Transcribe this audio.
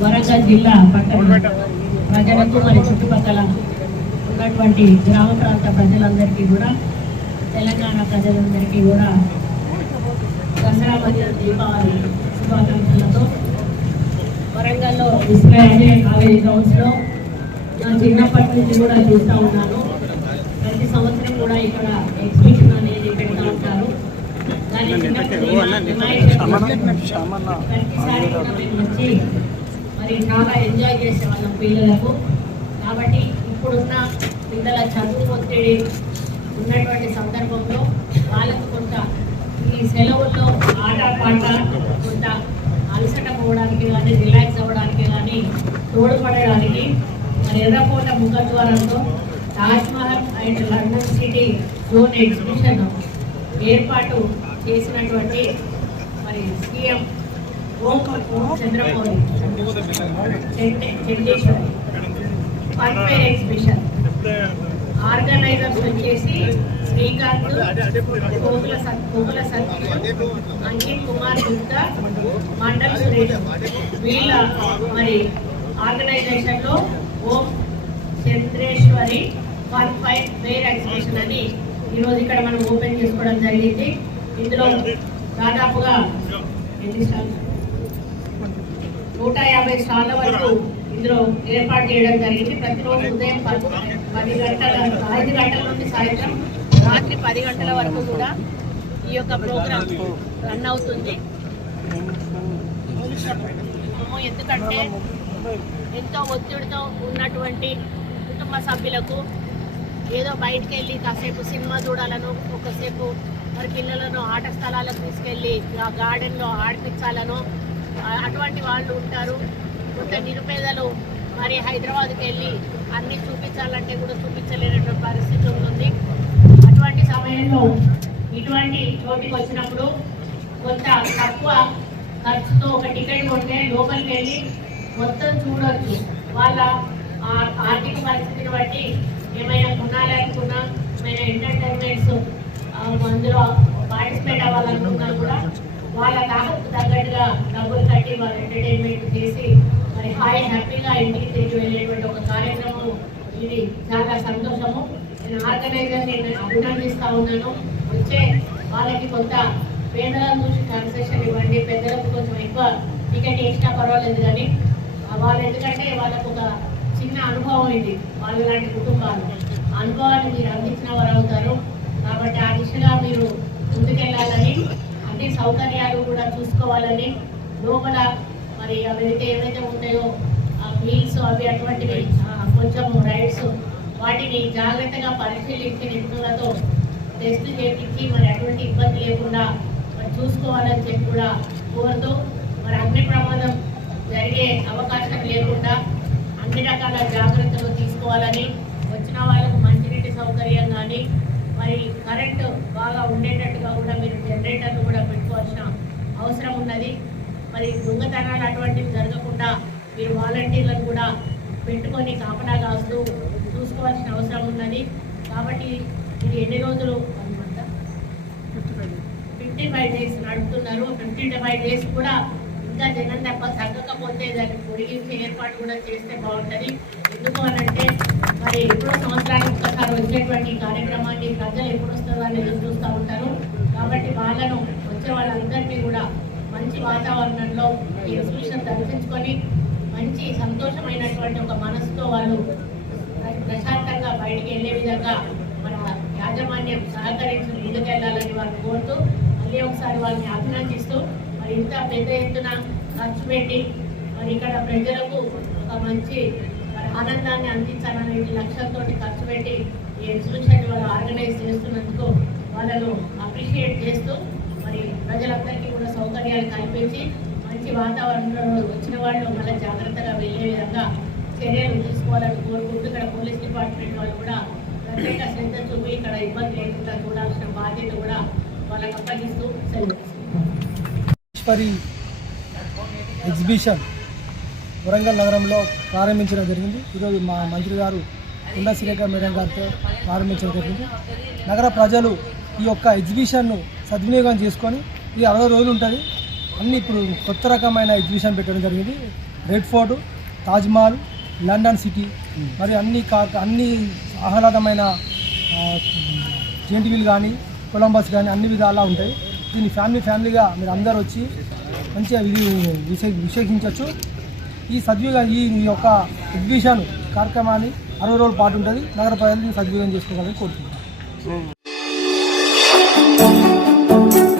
వరంగల్ జిల్లా పట్టణ ప్రజలకు మరి చుట్టుపక్కల ఉన్నటువంటి గ్రామ ప్రాంత ప్రజలందరికీ కూడా తెలంగాణ ప్రజలందరికీ కూడా దసరా మరియు దీపావళి శుభాకాంక్షలతో వరంగల్లో ఇస్రాయేల్ కాలేజ్ హౌస్లో నా చిన్నప్పటి నుంచి కూడా చూస్తూ ఉన్నాను. ప్రతి సంవత్సరం కూడా ఇక్కడ ఎగ్జిబిషన్ అనేది పెడతా ఉంటారు. ప్రతిసారి మేము వచ్చి మరి చాలా ఎంజాయ్ చేసేవాళ్ళం పిల్లలకు. కాబట్టి ఇప్పుడున్న పిల్లల చదువు ఒత్తిడి ఉన్నటువంటి సందర్భంలో వాళ్ళకు కొంత ఈ సెలవుల్లో ఆట పాట కొంత అలసట పోవడానికి కానీ రిలాక్స్ అవ్వడానికి కానీ తోడ్పడడానికి మరి ఎర్రకోట ముఖద్వారంలో Taj Mahal and London city zone exhibition ఏర్పాటు చేసినటువంటి మరి CM Om Chandramouli Chandeshwari fun fair exhibition organizers వచ్చేసి శ్రీకాంత్, కోకుల సతీష్, అంకిత్ కుమార్ గుప్తా, మండల్ సురేష్ వీళ్ళ మరి ఆర్గనైజేషన్లో ఓం చంద్రేశ్వరి ఫన్ ఫేర్ ఎగ్జిబిషన్ అని ఈరోజు ఇక్కడ మనం ఓపెన్ చేసుకోవడం జరిగింది. ఇందులో దాదాపుగా 150 స్టాళ్ల వరకు ఇందులో ఏర్పాటు చేయడం జరిగింది. ప్రతిరోజు ఉదయం 5 గంటల నుండి సాయంత్రం రాత్రి 10 గంటల వరకు కూడా ఈ యొక్క ప్రోగ్రాం రన్ అవుతుంది. ఎందుకంటే ఎంతో ఒత్తిడితో ఉన్నటువంటి కుటుంబ సభ్యులకు ఏదో బయటకు వెళ్ళి కాసేపు సినిమా చూడాలను, ఒకసేపు మరి పిల్లలను ఆట స్థలాలకు తీసుకెళ్ళి ఆ గార్డెన్లో ఆడిపించాలను అటువంటి వాళ్ళు ఉంటారు. కొంత నిరుపేదలు మరి హైదరాబాద్కి వెళ్ళి అన్నీ చూపించాలంటే కూడా చూపించలేనటువంటి పరిస్థితి ఉంటుంది. అటువంటి సమయంలో ఇటువంటి చోటికి వచ్చినప్పుడు కొంత తక్కువ ఖర్చుతో ఒక టికెట్ కొంటే లోపలికి వెళ్ళి మొత్తం చూడవచ్చు. వాళ్ళ ఆర్థిక పరిస్థితిని బట్టి ఏమైనా కొనాలనుకున్నా, ఏమైనా ఎంటర్టైన్మెంట్స్ అందులో పార్టిసిపేట్ అవ్వాలనుకున్నా కూడా వాళ్ళ తాహతకు తగ్గట్టుగా డబ్బులు కట్టి వాళ్ళు ఎంటర్టైన్మెంట్ చేసి మరి హ్యాపీగా ఇంటికి తిరిగి వెళ్ళేటువంటి ఒక కార్యక్రమం. ఇది చాలా సంతోషము. నేను ఆర్గనైజర్ని అభినందిస్తూ ఉన్నాను. వచ్చే వాళ్ళకి కొంత పేదలను చూసి కన్సెషన్ ఇవ్వండి, పెద్దలకు కొంచెం ఎక్కువ టికెట్ ఎక్స్ట్రా పర్వాలేదు. కానీ వాళ్ళు ఎందుకంటే వాళ్ళకు ఒక చిన్న అనుభవం ఇది, వాళ్ళ లాంటి కుటుంబాలు అనుభవాన్ని మీరు అందించిన వారు అవుతారు. కాబట్టి ఆ దిశగా మీరు ముందుకెళ్ళాలని, అన్ని సౌకర్యాలు కూడా చూసుకోవాలని, లోపల మరి వెళితే ఏవైతే ఉంటాయో మీల్స్ అవి అటువంటివి కొంచెం రైడ్స్ వాటిని జాగ్రత్తగా పరిశీలించి నిపుణులతో టెస్ట్ చేయించి మరి అటువంటి ఇబ్బంది లేకుండా మరి చూసుకోవాలని చెప్పి కూడా కోరుతూ మరి అగ్ని ప్రమాదం జరిగే అవకాశం లేకుండా అన్ని రకాల జాగ్రత్తలు తీసుకోవాలని, వచ్చిన వాళ్ళకు మంచినీటి సౌకర్యం కానీ మరి కరెంటు బాగా ఉండేటట్టుగా కూడా మీరు జనరేటర్లు కూడా పెట్టుకోవాల్సిన అవసరం ఉన్నది. మరి దొంగతనాలు అటువంటివి జరగకుండా మీరు వాలంటీర్లను కూడా పెట్టుకొని కాపలా కాస్తూ చూసుకోవాల్సిన అవసరం ఉన్నది. కాబట్టి ఇది ఎన్ని రోజులు అనమాట 55 days నడుపుతున్నారు. 55 days కూడా ఇంకా జనం తగ్గకపోతే దాన్ని పొడిగించే ఏర్పాటు కూడా చేస్తే బాగుంటుంది. ఎందుకు అనంటే మరి ఎప్పుడో సంవత్సరానికి ఒక్కసారి వచ్చేటువంటి కార్యక్రమాన్ని ప్రజలు ఎప్పుడు వస్తుందో అని ఎదురు చూస్తూ ఉంటారు. కాబట్టి వాళ్ళను వచ్చే వాళ్ళందరినీ కూడా మంచి వాతావరణంలో ఈ ఎగ్జిబిషన్ దర్శించుకొని మంచి సంతోషమైనటువంటి ఒక మనసుతో వాళ్ళు ప్రశాంతంగా బయటికి వెళ్ళే విధంగా మన యాజమాన్యం సహకరించి ముందుకెళ్లాలని వాళ్ళు కోరుతూ మళ్ళీ ఒకసారి వాళ్ళని అభినందిస్తూ మరి ఇంత పెద్ద ఎత్తున ఖర్చు పెట్టి మరి ఇక్కడ ప్రజలకు ఒక మంచి ఆనందాన్ని అందించాలనే లక్ష్యంతో ఖర్చు పెట్టి ఈ ఎగ్జిబిషన్ వాళ్ళు ఆర్గనైజ్ చేస్తున్నందుకు వాళ్ళను అప్రిషియేట్ చేస్తూ మరి ప్రజలందరికీ కూడా సౌకర్యాలు కల్పించి మంచి వాతావరణంలో వచ్చిన వాళ్ళు మళ్ళీ జాగ్రత్తగా వెళ్ళే విధంగా చర్యలు తీసుకోవాలని కోరుకుంటూ ఇక్కడ పోలీస్ డిపార్ట్మెంట్ వాళ్ళు కూడా ప్రత్యేక శ్రద్ధ చూపి ఇక్కడ ఇబ్బంది లేకుండా చూడాల్సిన బాధ్యత కూడా వాళ్ళకి అప్పగిస్తూ ఎగ్జిబిషన్ వరంగల్ నగరంలో ప్రారంభించడం జరిగింది. ఈరోజు మా మంత్రి గారు గుండా శ్రీరేఖ మేడం గారితో ప్రారంభించడం జరిగింది. నగర ప్రజలు ఈ యొక్క ఎగ్జిబిషన్ను సద్వినియోగం చేసుకొని ఇది 60 రోజులు ఉంటుంది. అన్ని ఇప్పుడు కొత్త రకమైన ఎగ్జిబిషన్ పెట్టడం జరిగింది. Red fort, Taj Mahal, London city మరి అన్ని ఆహ్లాదమైన జెంటివిల్ కానీ కొలంబస్ కానీ అన్ని విధాలా ఉంటాయి. దీన్ని ఫ్యామిలీగా మీరు అందరూ వచ్చి మంచిగా విశ్లేషించవచ్చు. ఈ యొక్క ఎగ్జిబిషన్ కార్యక్రమాన్ని 60 రోజుల పాటు ఉంటుంది. నగర ప్రజలను సద్వినియోగం చేసుకోవాలని కోరుతున్నాను.